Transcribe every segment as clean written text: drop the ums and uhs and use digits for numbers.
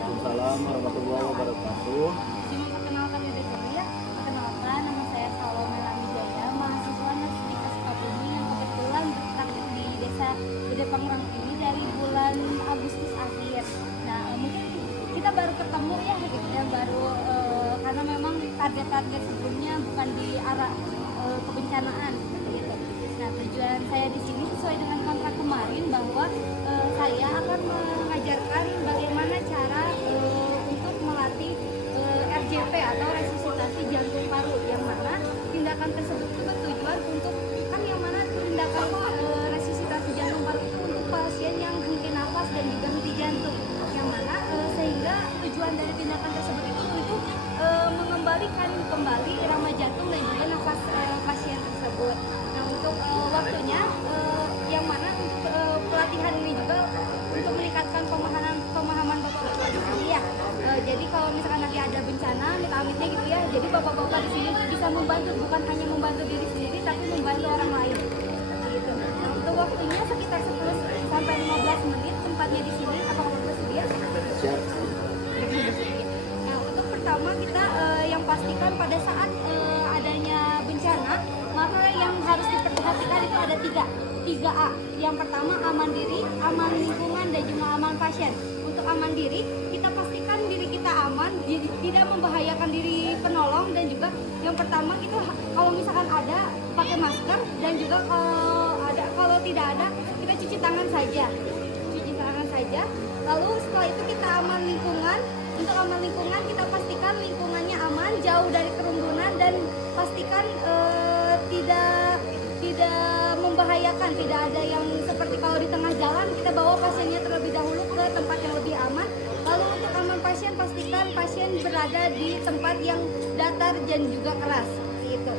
Waalaikumsalam warahmatullahi wabarakatuh. Memperkenalkan diri dulu ya. Perkenalkan, nama saya Salome Lamijaya, mahasiswa Nasrika Sukabumi yang kebetulan berpraktik di desa Gede Pangrango ini dari bulan Agustus akhir. Nah, mungkin kita baru ketemu ya, gitu ya, baru karena memang target-target sebelumnya bukan di arah kebencanaan seperti itu. Nah, tujuan saya di sini sesuai dengan kontrak kemarin bahwa saya akan mengajarkan bagaimana cara untuk melatih RJP atau resusitasi jantung paru, yang mana tindakan tersebut itu bertujuan untuk yang mana tindakan resusitasi jantung paru itu untuk pasien yang henti nafas dan juga henti jantung, yang mana sehingga tujuan dari tindakan tersebut itu untuk mengembalikan kembali irama jantung dan juga nafas pasien tersebut. Nah, untuk waktunya yang mana untuk pelatihan ini juga untuk meningkatkan pemahaman bapak-bapak di sini ya. Jadi kalau misalkan nanti ada bencana, amit-amitnya gitu ya, jadi bapak-bapak di sini bisa membantu, bukan hanya membantu diri sendiri tapi membantu orang lain. Gitu. Nah, untuk waktunya sekitar 10 sampai 15 menit tempatnya di sini. Apakah bersedia? Siap. Nah, untuk pertama kita yang pastikan pada saat adanya bencana, maka yang harus diperhatikan itu ada 3A. Yang pertama aman diri, aman lingkungan, dan juga aman pasien. Untuk aman diri, kita pastikan diri kita aman, tidak membahayakan diri penolong, dan juga yang pertama itu kalau misalkan ada pakai masker, dan juga kalau tidak ada kita cuci tangan saja. Lalu setelah itu kita aman lingkungan. Untuk aman lingkungan kita pastikan lingkungannya aman, jauh dari kerumunan, dan pastikan tidak membahayakan, tidak ada yang seperti kalau di tengah jalan kita bawa pasiennya terlebih dahulu ke tempat yang lebih aman. Lalu untuk aman pasien, pastikan pasien berada di tempat yang datar dan juga keras gitu.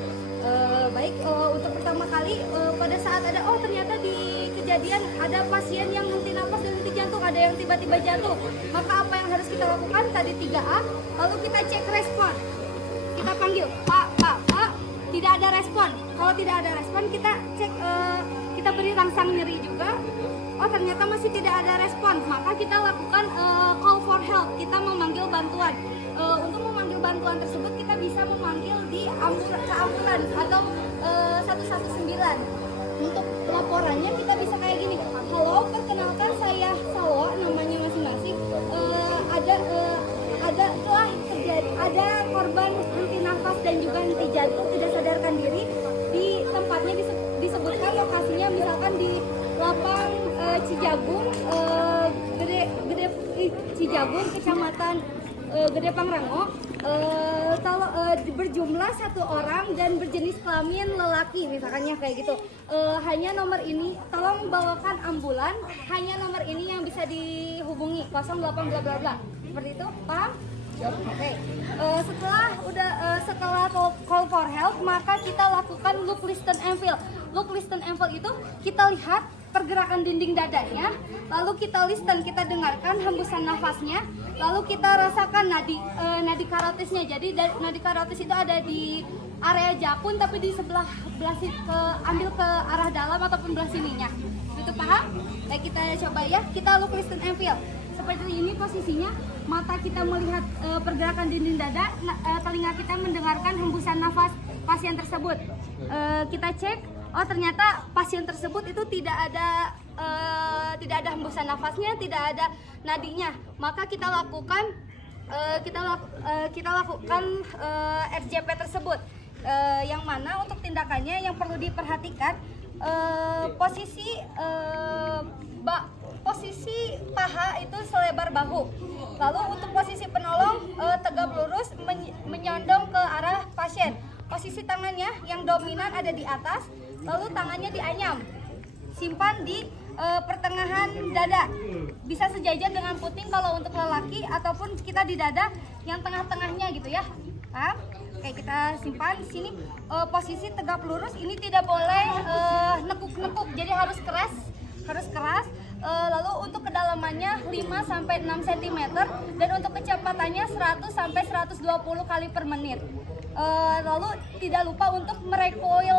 Baik, untuk pertama kali pada saat ada ternyata di kejadian ada pasien yang henti nafas dan henti jantung, ada yang tiba-tiba jantung, maka apa yang harus kita lakukan? Tadi 3A. Lalu kita cek respon, kita panggil Pak, tidak ada respon. Kalau tidak ada respon, kita cek, kita beri rangsang nyeri juga. Ternyata masih tidak ada respon, maka kita lakukan call for help, kita memanggil bantuan. Untuk memanggil bantuan tersebut kita bisa memanggil di ambulans atau 119. Untuk laporannya kita bisa kayak gini, halo, perkenalkan saya Salwa, namanya masing-masing. Ada korban henti nafas dan juga henti jantung tidak sadarkan diri. Di tempatnya disebutkan lokasinya misalkan di lapang Cijagung, Gede Cijagung, kecamatan Gede Pangrango. Berjumlah 1 orang dan berjenis kelamin lelaki, misalkannya kayak gitu. Hanya nomor ini, tolong bawakan ambulan. Hanya nomor ini yang bisa dihubungi, 08 bla bla bla. Seperti itu, paham? Oke. Setelah call for help, maka kita lakukan look, listen, and feel. Look, listen, and feel itu kita lihat pergerakan dinding dadanya, lalu kita listen, kita dengarkan hembusan nafasnya, lalu kita rasakan nadi karotisnya. Jadi nadi karotis itu ada di area jakun, tapi di sebelah ambil ke arah dalam ataupun belah sininya. Itu paham? Baik, kita coba ya. Kita look, listen, and feel. Seperti ini posisinya, mata kita melihat pergerakan dinding dada, telinga kita mendengarkan hembusan nafas pasien tersebut. Kita cek, ternyata pasien tersebut itu tidak ada hembusan nafasnya, tidak ada nadinya. Maka kita lakukan RJP tersebut. Yang mana untuk tindakannya yang perlu diperhatikan, posisi paha itu selebar bahu. Lalu untuk posisi penolong tegap lurus menyondong ke arah pasien. Posisi tangannya yang dominan ada di atas, lalu tangannya dianyam. Simpan di pertengahan dada. Bisa sejajar dengan puting kalau untuk lelaki, ataupun kita di dada yang tengah-tengahnya gitu ya. Paham? Oke, kita simpan di sini. Posisi tegap lurus ini tidak boleh nekuk-nekuk, jadi harus keras. Lalu untuk kedalamannya 5 sampai 6 cm, dan untuk kecepatannya 100 sampai 120 kali per menit. Lalu tidak lupa untuk merecoil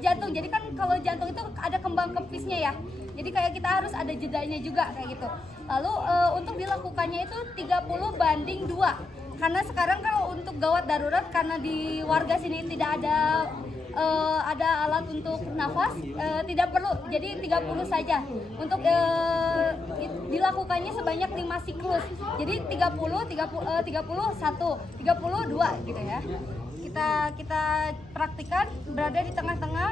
jantung. Jadi kan kalau jantung itu ada kembang kepisnya ya. Jadi kayak kita harus ada jedanya juga kayak gitu. Lalu untuk dilakukannya itu 30:2. Karena sekarang kalau untuk gawat darurat, karena di warga sini tidak ada alat untuk nafas, tidak perlu, jadi 30 saja. Untuk dilakukannya sebanyak 5 siklus. Jadi 30, 1, 32 gitu ya. Kita praktikkan berada di tengah-tengah,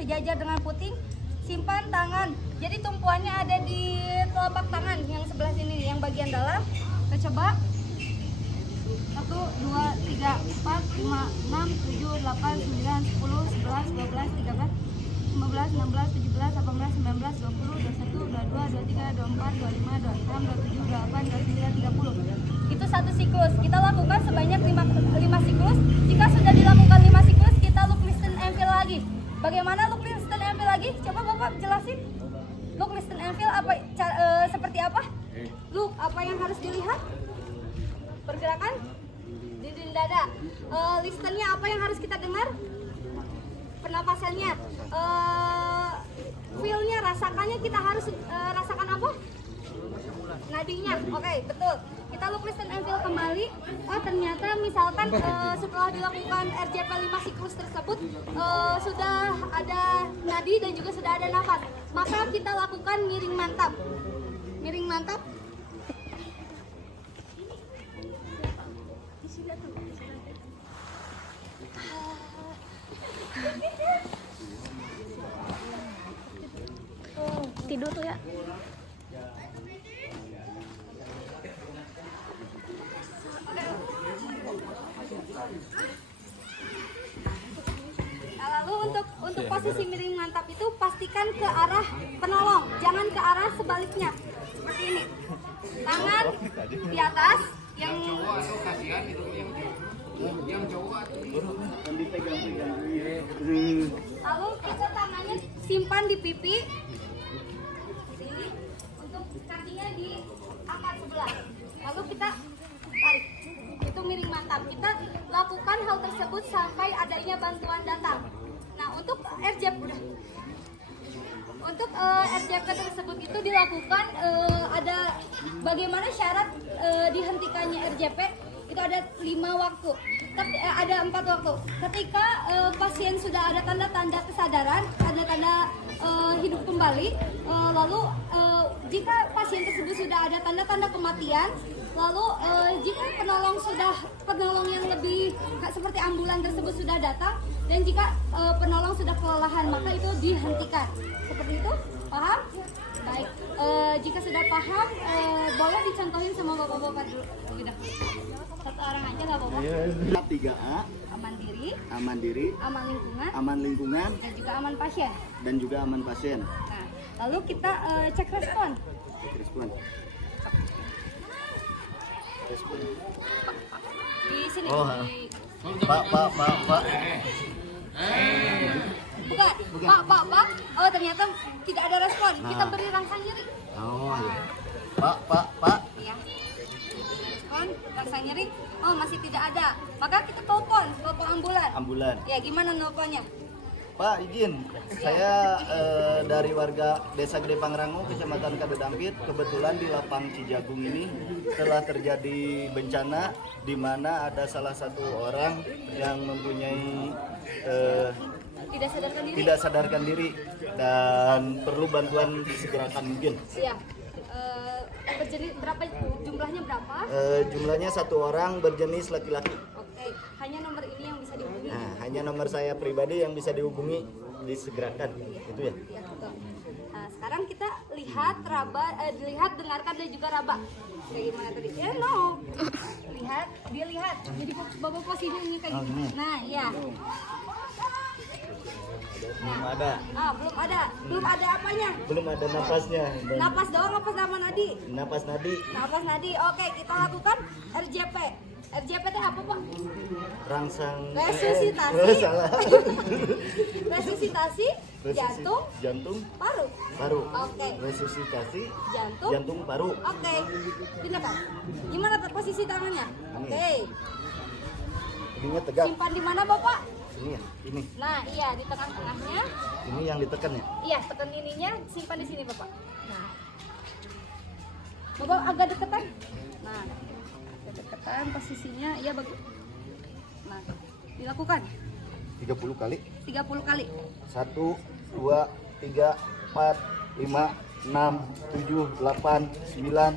sejajar dengan puting, simpan tangan. Jadi tumpuannya ada di telapak tangan yang sebelah sini, yang bagian dalam. Kita coba. 1, 2, 3, 4, 5, 6, 7, 8, 9, 10, 11, 12, 13, 15, 16, 17, 18, 19, 20, 21, 22, 23, 24, 25, 26, 27, 28, 29, 30. Itu satu siklus. Kita lakukan sebanyak 5 siklus. Jika sudah dilakukan 5 siklus, kita look, listen, and feel lagi. Bagaimana look, listen, and feel lagi? Coba Bapak jelasin. Look, listen, and feel seperti apa? Look, apa yang harus dilihat? Pergerakan dinding dada. Listennya apa yang harus kita dengar? Pernapasannya. Feel-nya, rasakannya kita harus rasakan apa? Nadinya. Oke, betul. Kita look, listen, and feel kembali. Oh, ternyata misalkan setelah dilakukan RJP 5 siklus tersebut sudah ada nadi dan juga sudah ada nafas. Maka kita lakukan miring mantap. Miring mantap. Tidur tuh ya. Nah, lalu untuk posisi miring mantap itu pastikan ke arah penolong, jangan ke arah sebaliknya. Seperti ini. Tangan di atas yang lalu kita tangannya simpan di pipi. Sini. Untuk kakinya diangkat sebelah. Lalu kita tarik. Itu miring mantap. Kita lakukan hal tersebut sampai adanya bantuan datang. Nah, untuk RJP tersebut itu dilakukan ada bagaimana syarat dihentikannya RJP itu ada 5 waktu. Ada 4 waktu. Ketika pasien sudah ada tanda-tanda kesadaran, ada tanda hidup kembali, lalu jika pasien tersebut sudah ada tanda-tanda kematian, lalu jika penolong yang lebih seperti ambulan tersebut sudah datang, dan jika penolong sudah kelelahan, maka itu dihentikan. Seperti itu, paham? Baik. Jika sudah paham, boleh dicontohin sama bapak-bapak dulu. Udah. Satu orang aja nggak apa-apa. 3A. Aman diri, aman lingkungan, dan juga aman pasien. Nah, lalu kita cek respon. Di sini. Pak. Bukan. Pak. Oh, ternyata tidak ada respon. Kita beri rangsang nyeri. Oh, iya. Pak. Iya. Respon, rangsang nyeri. Oh, masih tidak ada. Maka kita telepon ambulan. Ya, gimana nelponnya? Pak, izin. Saya dari warga Desa Gede Pangrango, Kecamatan Kadedampit. Kebetulan di Lapang Cijagung ini telah terjadi bencana di mana ada salah satu orang yang mempunyai tidak sadarkan diri dan perlu bantuan disegerakan mungkin. Iya. Jumlahnya berapa? Jumlahnya 1 orang berjenis laki-laki. Oke, hanya nomor ini yang bisa dihubungi. Nah, hanya nomor saya pribadi yang bisa dihubungi, disegerakan, itu ya. Iya, betul. Nah, sekarang kita lihat dengarkan dan juga raba. Kayak gimana tadi? No. Dilihat. Jadi bapak posisinya kayak gitu. Nah, iya. Belum ada apanya? Belum ada napasnya. Napas doang apa sama nadi? Napas nadi. Oke, kita lakukan RJP. RJP itu apa, Pak? Rangsang resusitasi. Salah. Resusitasi jantung, paru. Oke. Resusitasi jantung, paru. Oke. Tindakan. Gimana posisi tangannya? Oke. Ininya tegak. Simpan di mana, Bapak? Ini ya, ini. Nah, iya di tengah-tengahnya. Ini yang ditekan ya? Iya, tekan ininya, simpan di sini Bapak. Nah. Bapak agak deketan. Nah, agak deketan posisinya, iya bagus. Nah, dilakukan 30 kali. 30 kali. 1, 2, 3, 4, 5, 6, 7, 8, 9,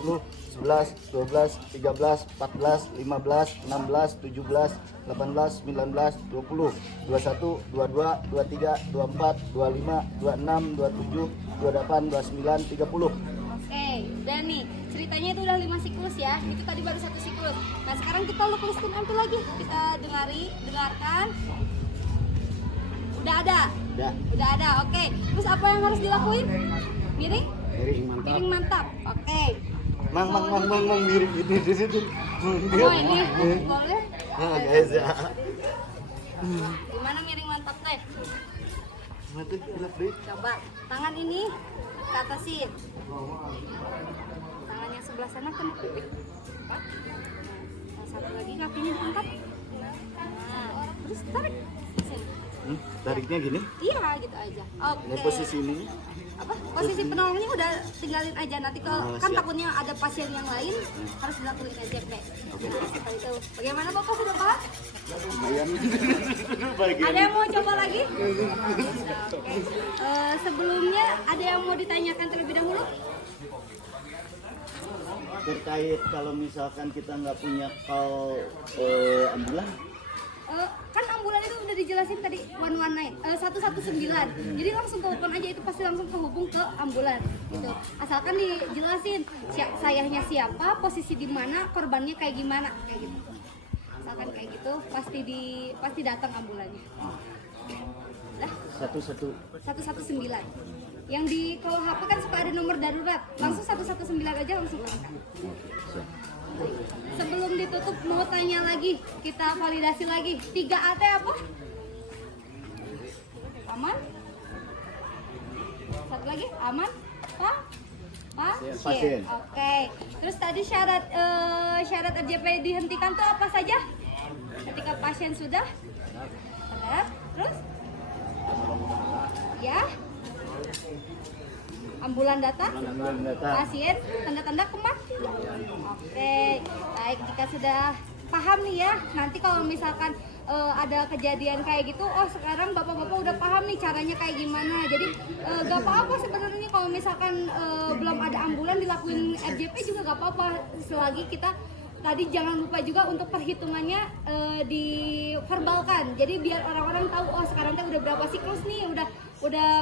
10, 11, 12, 13, 14, 15, 16, 17, 18, 19, 20, 21, 22, 23, 24, 25, 26, 27, 28, 29, 30. Oke, udah nih. Ceritanya itu udah 5 siklus ya. Itu tadi baru 1 siklus. Nah, sekarang kita lukiskan ambil lagi. Kita dengarkan. Udah ada. Ya. Udah ada. Oke. Terus apa yang harus dilakuin? Miring? Miring mantap. Miring mantap. Oke. Mang miring ini di situ. Oh, ini boleh. Nah, guys ya. Gimana miring mantap teh? Mantap, hilap deh. Coba tangan ini ke atasin. Tangan yang sebelah sana kena pipi. Nah, yang satu lagi kakinya diangkat. Nah, terus tarik. Sini. Tariknya gini. Iya, gitu aja. Oke. Ini posisi ini. Apa? Posisi penolongnya udah tinggalin aja. Nanti kalau kan siap. takutnya ada pasien yang lain harus dilakuin RJP. Nah, seperti itu. Bagaimana Bapak sudah paham? Lumayan. Ada yang mau coba lagi? Oke. Sebelumnya ada yang mau ditanyakan terlebih dahulu? Terkait kalau misalkan kita nggak punya call ambulan. Kan ambulan itu udah dijelasin tadi 119, 119. Jadi langsung telepon aja, itu pasti langsung terhubung ke ambulan gitu. Asalkan dijelasin sayanya siapa, posisi di mana, korbannya kayak gimana, kayak gitu. Asalkan kayak gitu pasti datang ambulannya. Dah, 119. Yang di kalau HP kan suka ada nomor darurat, langsung 119 aja langsung angkat. Sebelum ditutup mau tanya lagi, kita validasi lagi. 3AT apa? Aman? Satu lagi, aman? Pasien. Oke. Terus tadi syarat RJP dihentikan tuh apa saja? Ketika pasien sudah sadar, terus ya ambulan datang, pasien tanda-tanda kematian. Oke, baik, jika sudah paham nih ya, nanti kalau misalkan ada kejadian kayak gitu, oh sekarang bapak-bapak udah paham nih caranya kayak gimana. Jadi gak apa-apa sebenarnya kalau misalkan belum ada ambulan dilakuin RJP juga gak apa-apa, selagi kita tadi jangan lupa juga untuk perhitungannya diverbalkan. Jadi biar orang-orang tahu, oh sekarang teh udah berapa siklus nih, udah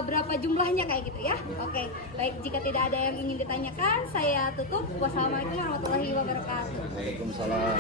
berapa jumlahnya kayak gitu ya. Oke, baik, jika tidak ada yang ingin ditanyakan, saya tutup. Wassalamualaikum warahmatullahi wabarakatuh. Waalaikumsalam.